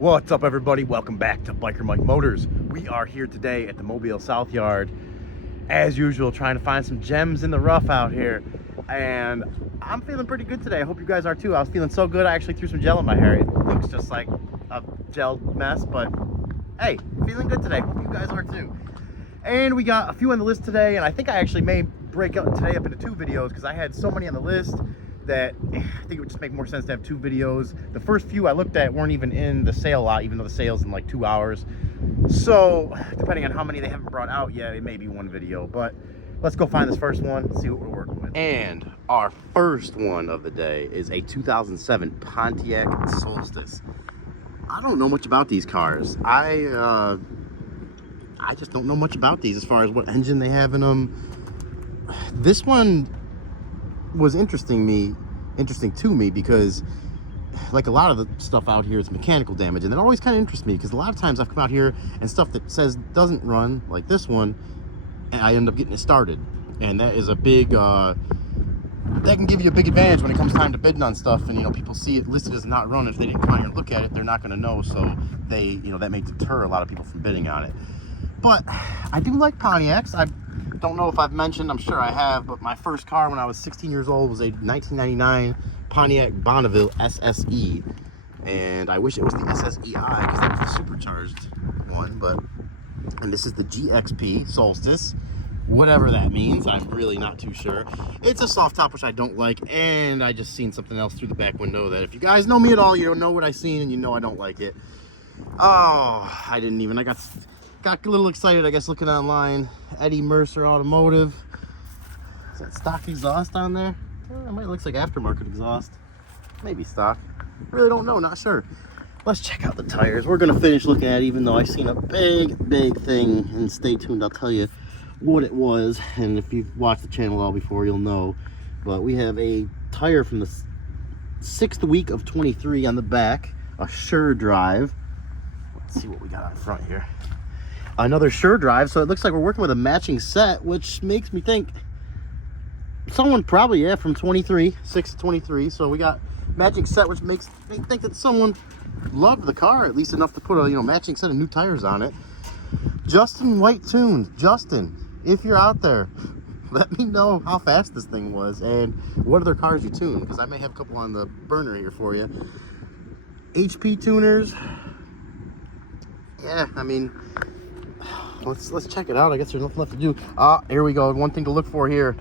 What's up, everybody? Welcome back to Biker Mike Motors. We are here today at the Mobile South Yard, as usual, trying to find some gems in the rough out here. And I'm feeling pretty good today. I hope you guys are too. I was feeling so good, I actually threw some gel in my hair. It looks just like a gel mess, but hey, feeling good today. Hope you guys are too. And we got a few on the list today, and I think I actually may break up today up into two videos because I had so many on the list that I think it would just make more sense to have two videos. The first few I looked at weren't even in the sale lot, even though the sale's in like 2 hours. So depending on how many they haven't brought out yet, it may be one video. But let's go find this first one. Let's see what we're working with. And our first one of the day is a 2007 Pontiac Solstice. I don't know much about these cars. I just don't know much about these as far as what engine they have in them. This one was interesting to me because, like, a lot of the stuff out here is mechanical damage, and that always kind of interests me because a lot of times I've come out here and stuff that says doesn't run, like this one, and I end up getting it started. And that is a big that can give you a big advantage when it comes time to bidding on stuff. And, you know, people see it listed as not running. If they didn't come out here and look at it, they're not going to know. So they, you know, that may deter a lot of people from bidding on it. But I do like Pontiacs. I don't know if I've mentioned, I'm sure I have, but my first car when I was 16 years old was a 1999 Pontiac Bonneville SSE. And I wish it was the SSEI because that was the supercharged one. And this is the GXP Solstice. Whatever that means, I'm really not too sure. It's a soft top, which I don't like, and I just seen something else through the back window that if you guys know me at all, you don't know what I seen, and you know I don't like it. Oh, I got a little excited, I guess, looking online. Eddie Mercer Automotive. Is that stock exhaust on there? It might look like aftermarket exhaust. Maybe stock. Really don't know, not sure. Let's check out the tires. We're gonna finish looking at it, even though I've seen a big thing. And stay tuned, I'll tell you what it was. And if you've watched the channel all before, you'll know. But we have a tire from the 6th week of 23 on the back. A Sure Drive. Let's see what we got on front here. Another Sure Drive, so it looks like we're working with a matching set, which makes me think someone probably, yeah, from 23, 6 to 23. So we got matching set, which makes me think that someone loved the car at least enough to put a, you know, matching set of new tires on it. Justin White Tunes. Justin, if you're out there, let me know how fast this thing was and what other cars you tune, because I may have a couple on the burner here for you. HP tuners. Yeah, I mean, let's check it out. I guess there's nothing left to do. Here we go. One thing to look for here,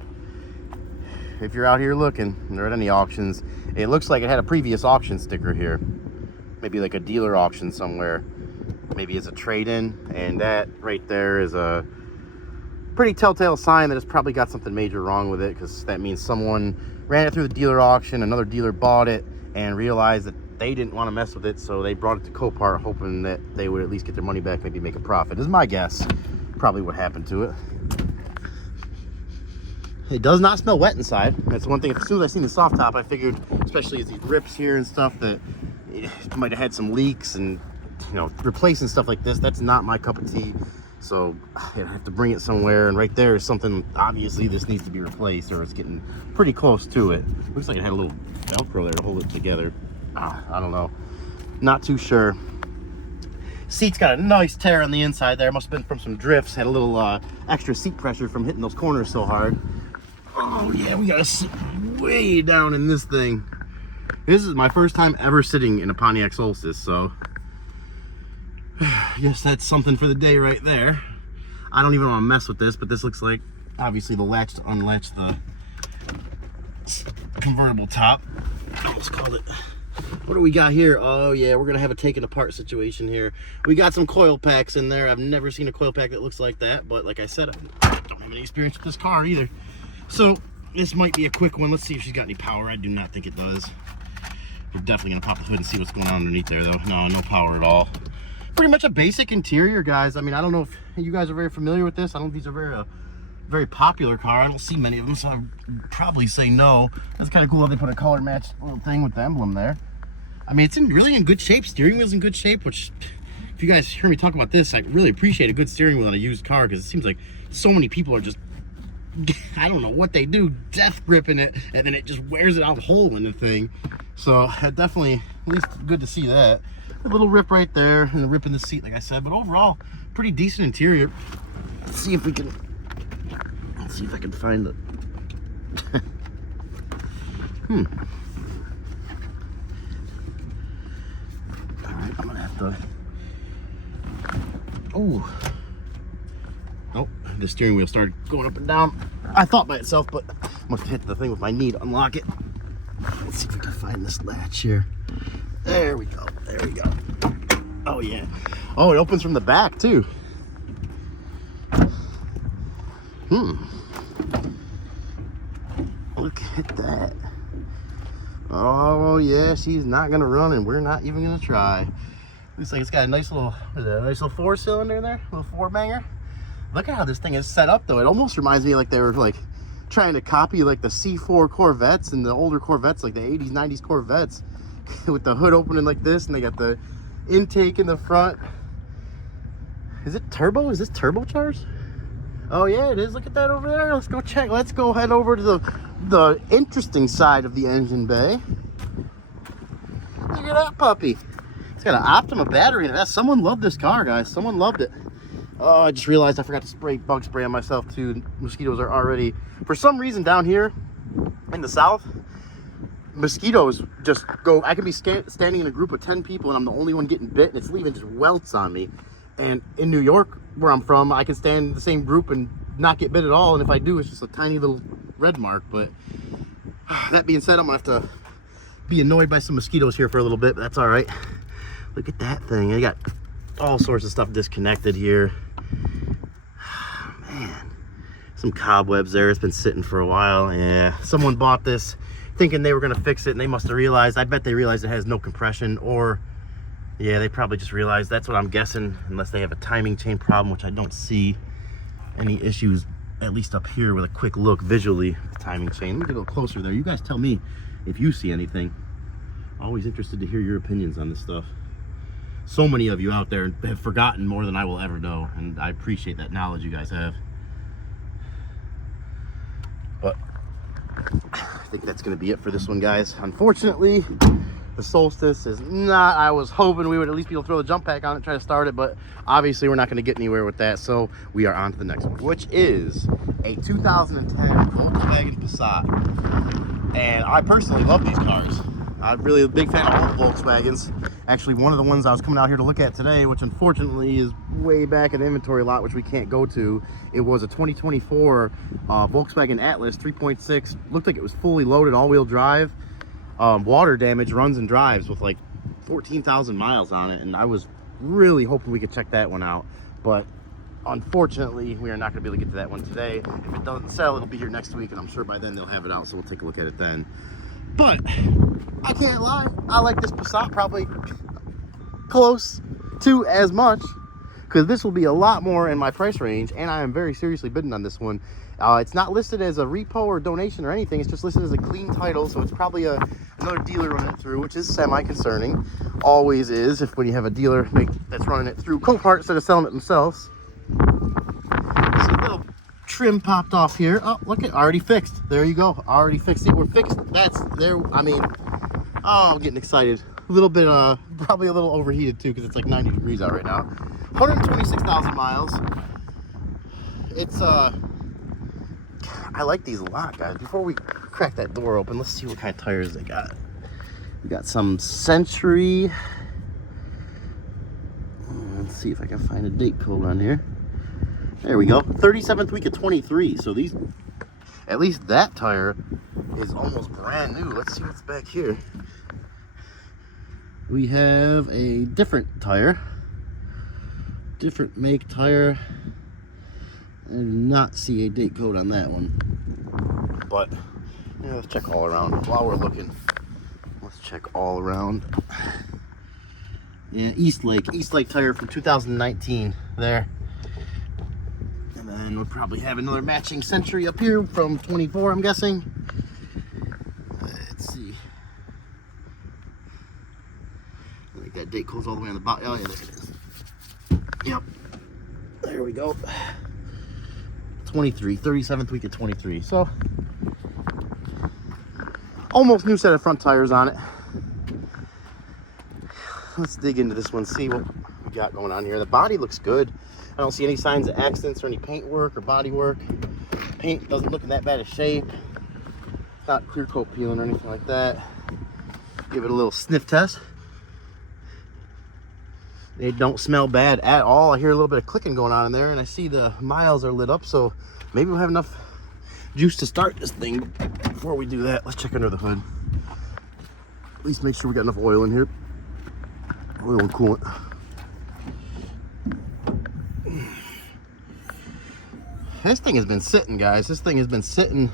if you're out here looking, and they're at any auctions, it looks like it had a previous auction sticker here. Maybe like a dealer auction somewhere. Maybe it's a trade-in, and that right there is a pretty telltale sign that it's probably got something major wrong with it, because that means someone ran it through the dealer auction, another dealer bought it and realized that they didn't want to mess with it, so they brought it to Copart hoping that they would at least get their money back, maybe make a profit, is my guess. Probably what happened to it. It does not smell wet inside. That's one thing. As soon as I seen the soft top, I figured, especially as these rips here and stuff, that it might have had some leaks, and, you know, replacing stuff like this, that's not my cup of tea. So I have to bring it somewhere, and right there is something, obviously this needs to be replaced, or it's getting pretty close to it. Looks like it had a little Velcro there to hold it together. I don't know, not too sure. Seat's got a nice tear on the inside there. Must have been from some drifts. Had a little extra seat pressure from hitting those corners so hard. Oh yeah, we gotta sit way down in this thing. This is my first time ever sitting in a Pontiac Solstice, so yes, that's something for the day right there. I don't even want to mess with this, but this looks like obviously the latch to unlatch the convertible top. I almost called it. What do we got here? Oh yeah, we're gonna have a taken apart situation here. We got some coil packs in there. I've never seen a coil pack that looks like that, but like I said, I don't have any experience with this car either. So this might be a quick one. Let's see if she's got any power. I do not think it does. We're definitely gonna pop the hood and see what's going on underneath there though. No power at all. Pretty much a basic interior, guys. I mean, I don't know if you guys are very familiar with this. I don't think these are very popular car. I don't see many of them, so I'd probably say no. That's kind of cool how they put a color matched little thing with the emblem there. I mean, it's really in good shape. Steering wheel's in good shape, which, if you guys hear me talk about this, I really appreciate a good steering wheel on a used car, because it seems like so many people are just, I don't know what they do, death gripping it, and then it just wears it out whole in the thing. So definitely, at least good to see that. A little rip right there and a rip in the seat, like I said, but overall, pretty decent interior. Let's see if I can find it. All right, I'm gonna have to. Oh, nope. The steering wheel started going up and down. I thought by itself, but I must have hit the thing with my knee to unlock it. Let's see if I can find this latch here. There we go. There we go. Oh yeah. Oh, it opens from the back too. Look at that. Oh yeah, she's not gonna run, and we're not even gonna try. Looks like it's got a nice little, what is that, a nice little 4-cylinder in there, a little 4-banger. Look at how this thing is set up though. It almost reminds me like they were like trying to copy like the C4 Corvettes and the older Corvettes, like the 80s, 90s Corvettes, with the hood opening like this, and they got the intake in the front. Is it turbo? Is this turbocharged? Oh yeah, it is. Look at that over there. Let's go check. Let's go head over to the interesting side of the engine bay. Look at that puppy. It's got an Optima battery in it. Someone loved this car, guys. Someone loved it. Oh, I just realized I forgot to spray bug spray on myself too. Mosquitoes are already, for some reason down here in the south, mosquitoes just go. I can be standing in a group of 10 people and I'm the only one getting bit, and it's leaving just welts on me. And in New York, where I'm from, I can stand in the same group and not get bit at all. And if I do, it's just a tiny little red mark. But that being said, I'm gonna have to be annoyed by some mosquitoes here for a little bit, but that's all right. Look at that thing. I got all sorts of stuff disconnected here. Man, some cobwebs there. It's been sitting for a while. Yeah, someone bought this thinking they were gonna fix it, and they must have realized, I bet they realized it has no compression, or yeah, they probably just realized, that's what I'm guessing, unless they have a timing chain problem, which I don't see any issues, at least up here with a quick look visually at the timing chain. Let me get a little closer there. You guys tell me if you see anything. Always interested to hear your opinions on this stuff. So many of you out there have forgotten more than I will ever know, and I appreciate that knowledge you guys have. But I think that's going to be it for this one, guys. Unfortunately, the Solstice is not, I was hoping we would at least be able to throw the jump pack on it and try to start it, but obviously we're not going to get anywhere with that, so we are on to the next one, which is a 2010 Volkswagen Passat. And I personally love these cars. I'm really a big fan of old Volkswagens. Actually, one of the ones I was coming out here to look at today, which unfortunately is way back in the inventory lot, which we can't go to. It was a 2024 Volkswagen Atlas 3.6. Looked like it was fully loaded, all-wheel drive. Water damage, runs and drives with like 14,000 miles on it, and I was really hoping we could check that one out, but unfortunately we are not going to be able to get to that one today. If it doesn't sell, it'll be here next week, and I'm sure by then they'll have it out, so we'll take a look at it then. But I can't lie, I like this Passat probably close to as much, because this will be a lot more in my price range, and I am very seriously bidding on this one. It's not listed as a repo or donation or anything. It's just listed as a clean title, so it's probably another dealer running it through, which is semi-concerning. Always is, if when you have a dealer that's running it through Copart instead of selling it themselves. So a little trim popped off here. Oh, look at, already fixed. There you go, already fixed it. We're fixed. That's there. I mean, oh, I'm getting excited. A little bit, probably a little overheated too, because it's like 90 degrees out right now. 126,000 miles. It's I like these a lot, guys. Before we crack that door open, let's see what kind of tires they got. We got some Century. Let's see if I can find a date code on here. There we go. 37th week of 23. So these, at least that tire is almost brand new. Let's see what's back here. We have a different tire. Different make tire. I do not see a date code on that one, but yeah, let's check all around while we're looking. Let's check all around. Yeah, Eastlake tire from 2019 there, and then we'll probably have another matching Century up here from 24, I'm guessing. Let's see. I think that date code's all the way on the bottom. Oh yeah, there it is. Yep, there we go. 23, 37th week of 23. So almost new set of front tires on it. let's dig into this one, see what we got going on here. The body looks good. I don't see any signs of accidents or any paint work or body work. Paint doesn't look in that bad of shape. It's not clear coat peeling or anything like that. Give it a little sniff test. They don't smell bad at all. I hear a little bit of clicking going on in there, and I see the miles are lit up, so maybe we'll have enough juice to start this thing. Before we do that, let's check under the hood. At least make sure we got enough oil in here. Oil and coolant. This thing has been sitting, guys. This thing has been sitting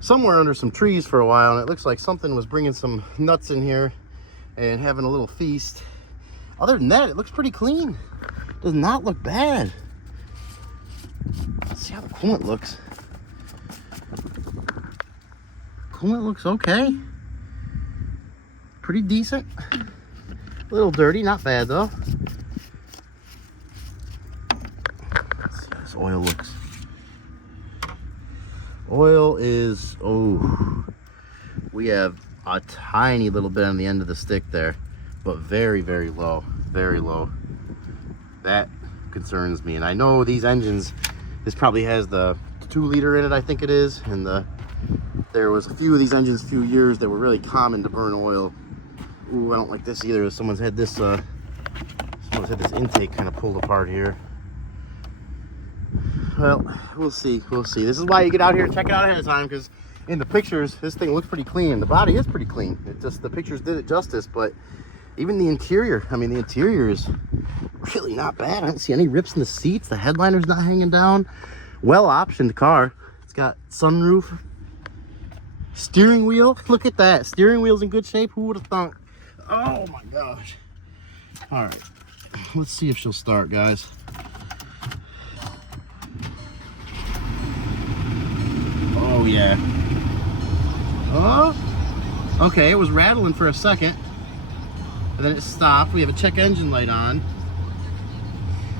somewhere under some trees for a while, and it looks like something was bringing some nuts in here and having a little feast. Other than that, it looks pretty clean. Does not look bad. Let's see how the coolant looks. Coolant looks okay. Pretty decent. A little dirty, not bad though. Let's see how this oil looks. Oil is, oh, we have a tiny little bit on the end of the stick there, but very, very low, very low. That concerns me. And I know these engines, this probably has the 2 liter in it, I think it is. And there was a few of these engines a few years that were really common to burn oil. Ooh, I don't like this either. Someone's had this intake kind of pulled apart here. Well, we'll see, we'll see. This is why you get out here and check it out ahead of time, because in the pictures, this thing looks pretty clean. The body is pretty clean. It just, the pictures did it justice, but even the interior, I mean, the interior is really not bad. I don't see any rips in the seats. The headliner's not hanging down. Well optioned car. It's got sunroof. Steering wheel, look at that. Steering wheel's in good shape. Who would have thought? Oh my gosh. All right, let's see if she'll start, guys. Oh yeah. Oh, okay, it was rattling for a second, and then it stopped. We have a check engine light on.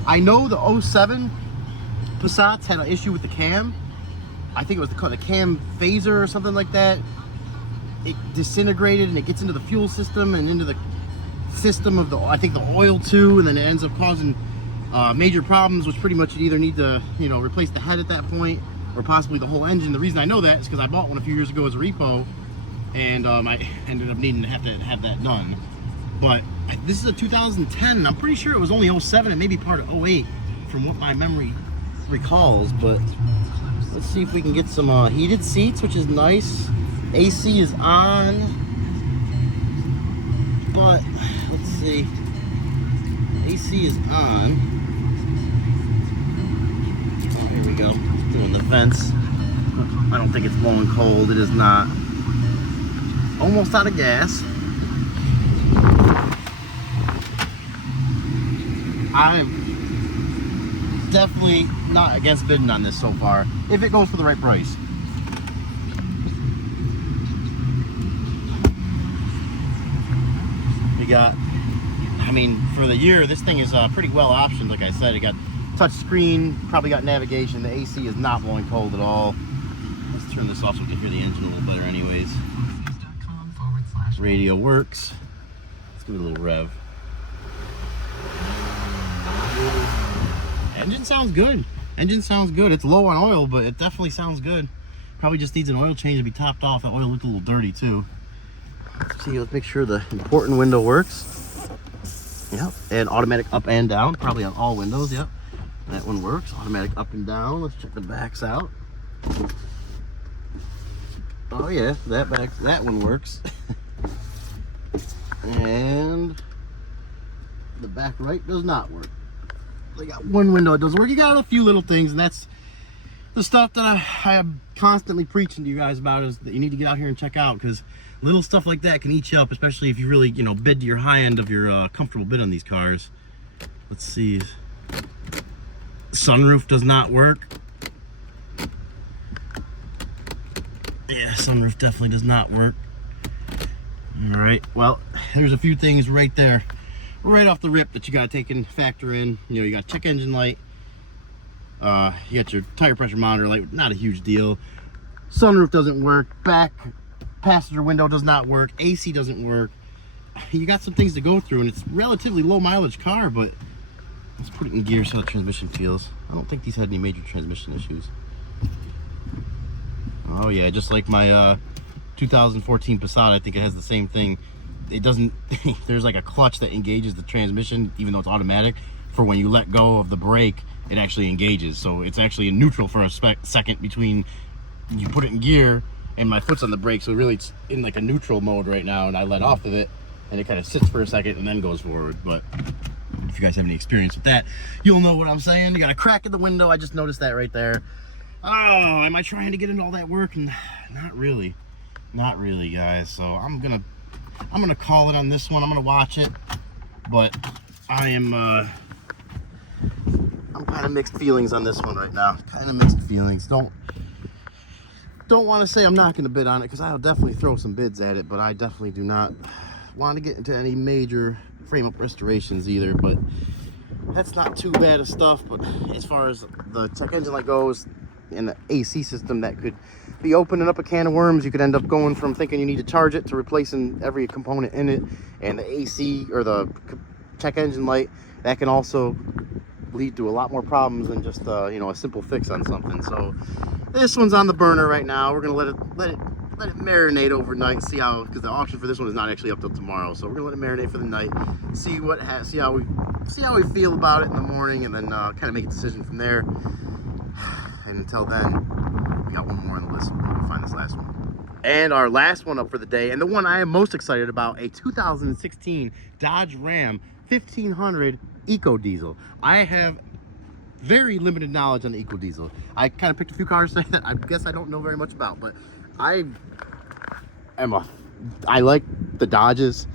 I know the 07 Passats had an issue with the cam. I think it was the cam phaser or something like that. It disintegrated and it gets into the fuel system and into the system of the, I think, the oil too, and then it ends up causing major problems, which pretty much you either need to, you know, replace the head at that point or possibly the whole engine. The reason I know that is because I bought one a few years ago as a repo, and I ended up needing to have that done. But this is a 2010, and I'm pretty sure it was only 07 and maybe part of 08 from what my memory recalls. But let's see if we can get some heated seats, which is nice. AC is on, but let's see. AC is on. Oh, here we go. Doing the vents. I don't think it's blowing cold. It is not. Almost out of gas. I'm definitely not against bidding on this so far, if it goes for the right price. We got, I mean, for the year, this thing is pretty well optioned. Like I said, it got touch screen, probably got navigation. The AC is not blowing cold at all. Let's turn this off so we can hear the engine a little better anyways. Radio works. Let's give it a little rev. Engine sounds good. Engine sounds good. It's low on oil, but it definitely sounds good. Probably just needs an oil change to be topped off. That oil looked a little dirty too. Let's see, let's make sure the important window works. Yep, and automatic up and down, probably on all windows. Yep, that one works. Automatic up and down. Let's check the backs out. Oh yeah, that one works. And the back right does not work. They got one window that doesn't work. You got a few little things, and that's the stuff that I am constantly preaching to you guys about, is that you need to get out here and check out, because little stuff like that can eat you up, especially if you really, you know, bid to your high end of your comfortable bid on these cars. Let's see. Sunroof does not work. Yeah, sunroof definitely does not work. All right, well, there's a few things right there, right off the rip, that you got to take and factor in. You know, you got check engine light, you got your tire pressure monitor light, not a huge deal. Sunroof doesn't work, back passenger window does not work, AC doesn't work. you got some things to go through, and it's relatively low mileage car, but let's put it in gear, see how the transmission feels. I don't think these had any major transmission issues. Oh yeah, just like my 2014 Passat, I think it has the same thing. It doesn't, there's like a clutch that engages the transmission, even though it's automatic. For when you let go of the brake, it actually engages. So it's actually in neutral for a second between you put it in gear and my foot's on the brake. So really it's in like a neutral mode right now, and I let off of it and it kind of sits for a second and then goes forward. But if you guys have any experience with that, you'll know what I'm saying. You got a crack in the window. I just noticed that right there. Oh, am I trying to get into all that work? And not really, guys. So I'm gonna call it on this one. I'm gonna watch it, but I'm kind of mixed feelings on this one right now. Kind of mixed feelings. Don't want to say I'm not gonna bid on it, because I'll definitely throw some bids at it, but I definitely do not want to get into any major frame up restorations either. But that's not too bad of stuff. But as far as the check engine light goes, and the AC system, that could be opening up a can of worms. You could end up going from thinking you need to charge it to replacing every component in it. And the AC or the check engine light, that can also lead to a lot more problems than just you know, a simple fix on something. So this one's on the burner right now. We're gonna let it marinate overnight and see how, because the auction for this one is not actually up till tomorrow. So we're gonna let it marinate for the night, see how we feel about it in the morning, and then kind of make a decision from there. And until then, we got one more on the list. We'll find this last one. And our last one up for the day, and the one I am most excited about, a 2016 Dodge Ram 1500 Eco Diesel. I have very limited knowledge on the Eco Diesel. I kind of picked a few cars today that I guess I don't know very much about, but I like the Dodges.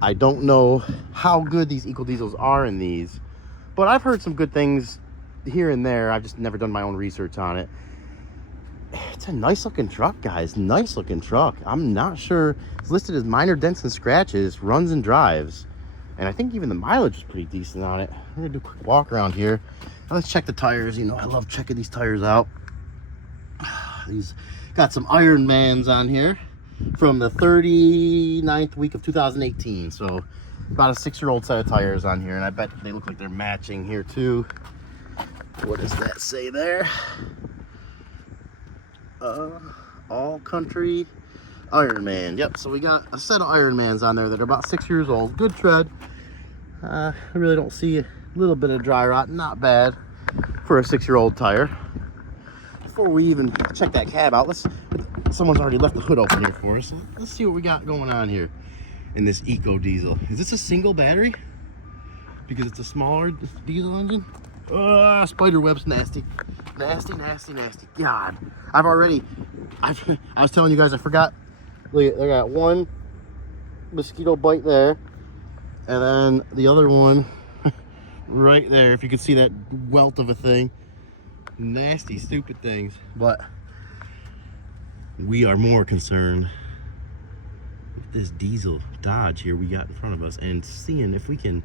I don't know how good these Eco Diesels are in these, but I've heard some good things here and there. I've just never done my own research on it. It's a nice looking truck, guys. Nice looking truck. I'm not sure. It's listed as minor dents and scratches, runs and drives, and I think even the mileage is pretty decent on it. I'm gonna do a quick walk around here. Now let's check the tires. You know, I love checking these tires out. These got some Ironmans on here from the 39th week of 2018. So about a 6-year-old set of tires on here, and I bet they look like they're matching here too. What does that say there? All country Ironman. Yep, so we got a set of Ironmans on there that are about 6 years old. Good tread. I really don't see a little bit of dry rot. Not bad for a 6-year-old tire. Before we even check that cab out, someone's already left the hood open here for us. Let's see what we got going on here in this Eco Diesel. Is this a single battery? Because it's a smaller diesel engine? Spider web's nasty. Nasty. God, I was telling you guys, I forgot. Look, I got one mosquito bite there, and then the other one right there. If you can see that welt of a thing. Nasty, stupid things. But we are more concerned with this diesel Dodge here we got in front of us, and seeing if we can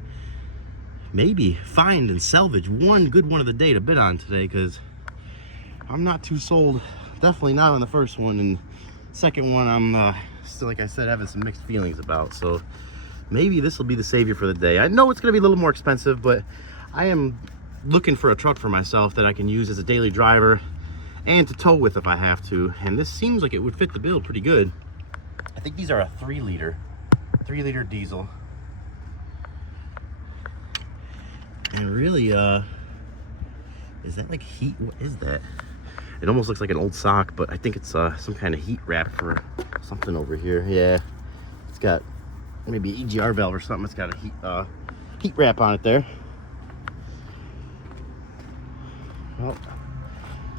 maybe find and salvage one good one of the day to bid on today, because I'm not too sold. Definitely not on the first one, and second one I'm still, like I said, having some mixed feelings about. So maybe this will be the savior for the day. I know it's going to be a little more expensive, but I am looking for a truck for myself that I can use as a daily driver and to tow with if I have to, and this seems like it would fit the bill pretty good. I think these are a 3-liter diesel. And really, is that like heat? What is that? It almost looks like an old sock, but I think it's some kind of heat wrap for something over here. Yeah, it's got maybe an EGR valve or something. It's got a heat wrap on it there. Well,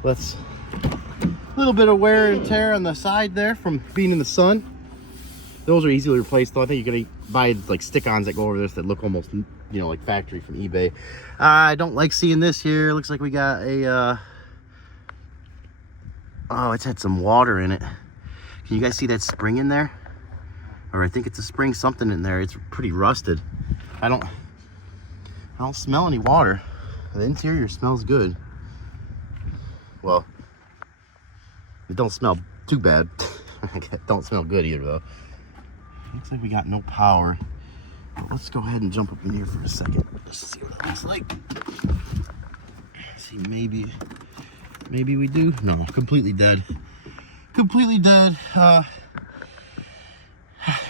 a little bit of wear and tear on the side there from being in the sun. Those are easily replaced though. I think you're gonna buy like stick-ons that go over this that look almost, you know, like factory from eBay. I don't like seeing this here. Looks like we got a oh, it's had some water in it. Can you guys see that spring in there? Or I think it's a spring something in there. It's pretty rusted. I don't smell any water. The interior smells good. Well, it don't smell too bad. It don't smell good either though. Looks like we got no power. Let's go ahead and jump up in here for a second. Just to see what it looks like. See, maybe we do. No, completely dead. Completely dead.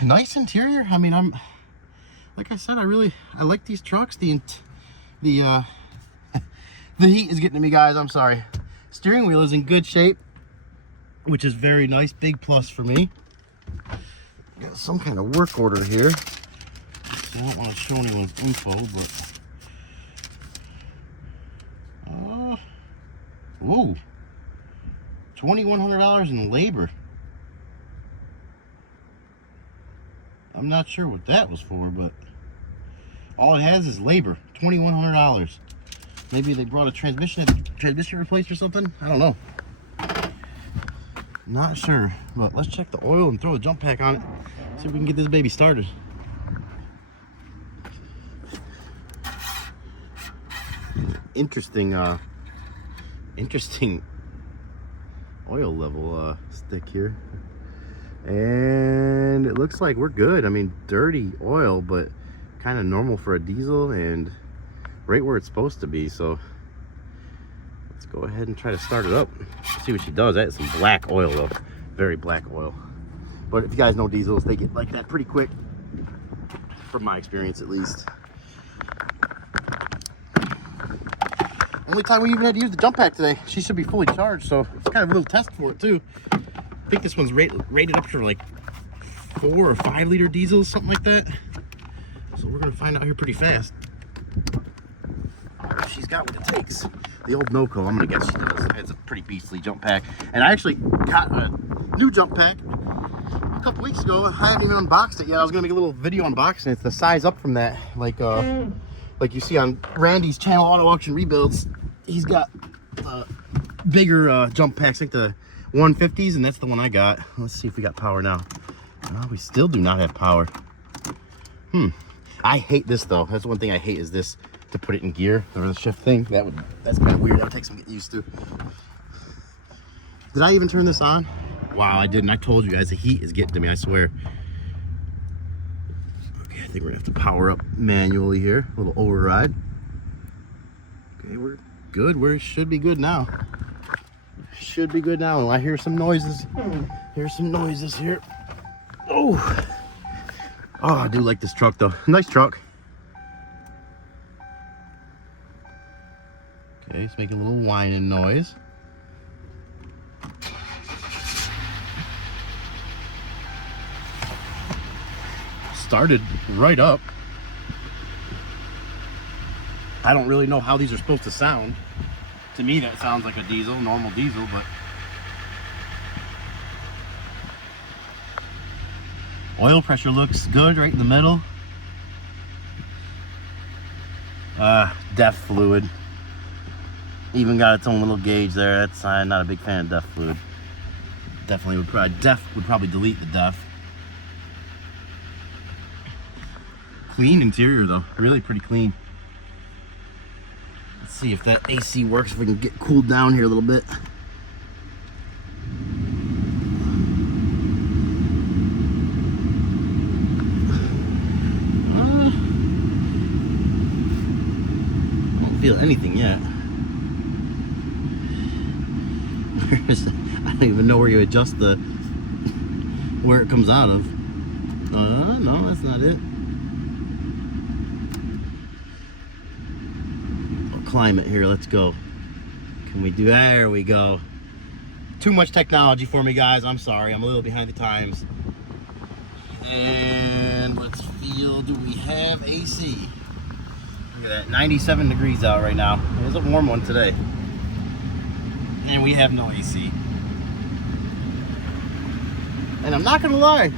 Nice interior. I mean, like I said, I like these trucks. The heat is getting to me, guys. I'm sorry. Steering wheel is in good shape, which is very nice. Big plus for me. Got some kind of work order here. I don't want to show anyone's info, but whoa, $2,100 in labor. I'm not sure what that was for, but all it has is labor. $2,100. Maybe they brought a transmission replaced or something. I don't know. Not sure, but let's check the oil and throw a jump pack on it. See if we can get this baby started. Interesting oil level stick here, and it looks like we're good. I mean, dirty oil, but kind of normal for a diesel and right where it's supposed to be. So let's go ahead and try to start it up, see what she does. That is some black oil though, very black oil. But if you guys know diesels, they get like that pretty quick, from my experience at least. Only time we even had to use the jump pack today. She should be fully charged, so it's kind of a little test for it too. I think this one's rated up for like 4 or 5 liter diesels, something like that. So we're gonna find out here pretty fast. She's got what it takes. The old NOCO, I'm gonna guess she does. It's a pretty beastly jump pack. And I actually got a new jump pack a couple weeks ago. I haven't even unboxed it yet. I was gonna make a little video unboxing it. It's the size up from that, like you see on Randy's channel, Auto Auction Rebuilds. He's got bigger jump packs, like the 150s, and that's the one I got. Let's see if we got power now. No, we still do not have power. I hate this though. That's one thing I hate, is this to put it in gear, or the shift thing. That's kind of weird. That would take some getting used to. Did I even turn this on? Wow, I didn't. I told you guys, the heat is getting to me, I swear. Okay, I think we're gonna have to power up manually here. A little override. Okay, we're good. We should be good now. Should be good now. I hear some noises. Here's some noises here. Oh, I do like this truck though. Nice truck. Okay, it's making a little whining noise. Started right up. I don't really know how these are supposed to sound. To me, that sounds like a diesel, normal diesel, but oil pressure looks good right in the middle. DEF fluid. Even got its own little gauge there. That's, I'm not a big fan of DEF fluid. Definitely would probably delete the DEF. Clean interior though, really pretty clean. Let's see if that AC works, if we can get cooled down here a little bit. Don't feel anything yet. I don't even know where you adjust where it comes out of. No, that's not it. Climate here, let's go. Can we do, there we go. Too much technology for me, guys. I'm sorry, I'm a little behind the times. And let's feel, do we have AC? Look at that, 97 degrees out right now. It is a warm one today. And we have no AC. And I'm not gonna lie,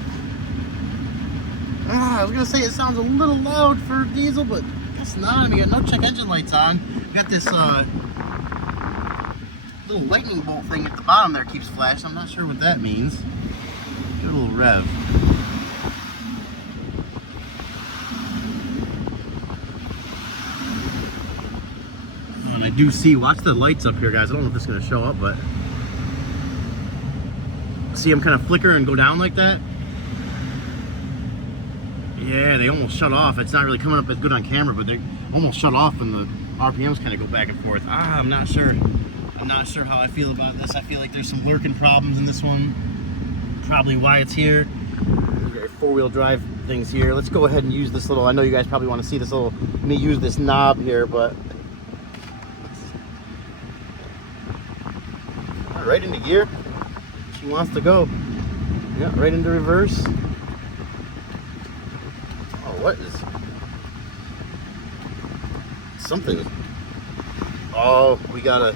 I was gonna say it sounds a little loud for diesel, but it's not. We got no check engine lights on. We got this little lightning bolt thing at the bottom there keeps flashing. I'm not sure what that means. Get a little rev. And I do see, watch the lights up here, guys. I don't know if this is going to show up, but see them kind of flicker and go down like that? Yeah, they almost shut off. It's not really coming up as good on camera, but they almost shut off and the RPMs kind of go back and forth. I'm not sure. I'm not sure how I feel about this. I feel like there's some lurking problems in this one. Probably why it's here. Four-wheel drive things here. Let's go ahead and use this little, I know you guys probably want to see this little, me use this knob here, but right into gear. She wants to go. Yeah, right into reverse. Oh, what is something? Oh, we got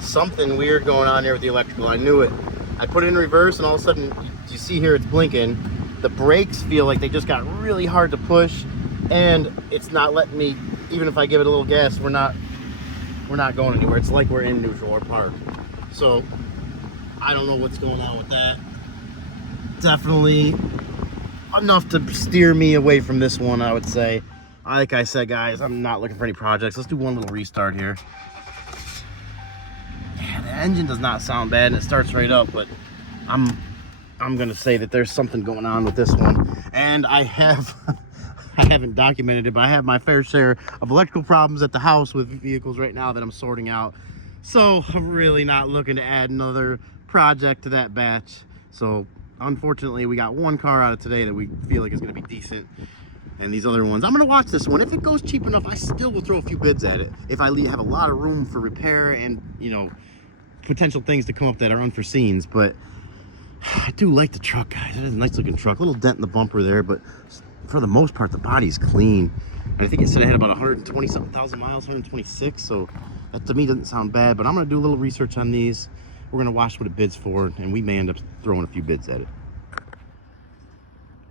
something weird going on here with the electrical. I knew it. I put it in reverse and all of a sudden you see here it's blinking. The brakes feel like they just got really hard to push, and it's not letting me, even if I give it a little gas, we're not going anywhere. It's like we're in neutral or park. So I don't know what's going on with that. Definitely enough to steer me away from this one, I would say. Like I said, guys, I'm not looking for any projects. Let's do one little restart here. Yeah, the engine does not sound bad and it starts right up, but I'm gonna say that there's something going on with this one. And I haven't documented it, but I have my fair share of electrical problems at the house with vehicles right now that I'm sorting out. So I'm really not looking to add another project to that batch. So unfortunately, we got one car out of today that we feel like is gonna be decent. And these other ones, I'm gonna watch this one. If it goes cheap enough, I still will throw a few bids at it. If I have a lot of room for repair and, you know, potential things to come up that are unforeseens. But I do like the truck, guys. It is a nice looking truck. A little dent in the bumper there, but for the most part, the body's clean. And I think it said it had about 120-something thousand miles, 126. So that to me doesn't sound bad, but I'm gonna do a little research on these. We're gonna watch what it bids for, and we may end up throwing a few bids at it.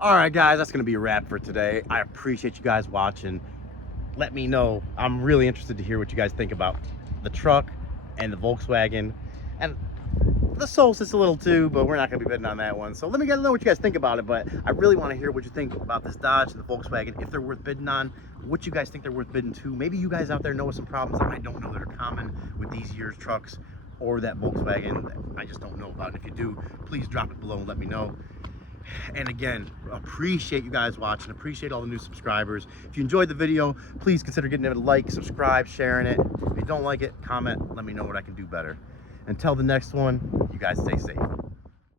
All right, guys, that's gonna be a wrap for today. I appreciate you guys watching. Let me know. I'm really interested to hear what you guys think about the truck and the Volkswagen. And the Solstice a little too, but we're not going to be bidding on that one. So let me know what you guys think about it. But I really want to hear what you think about this Dodge and the Volkswagen, if they're worth bidding on, what you guys think they're worth bidding to. Maybe you guys out there know some problems that I don't know that are common with these year's trucks or that Volkswagen that I just don't know about. And if you do, please drop it below and let me know. And again, appreciate you guys watching. Appreciate all the new subscribers. If you enjoyed the video, please consider getting it a like, subscribe, sharing it. If you don't like it, comment. Let me know what I can do better. Until the next one, you guys stay safe.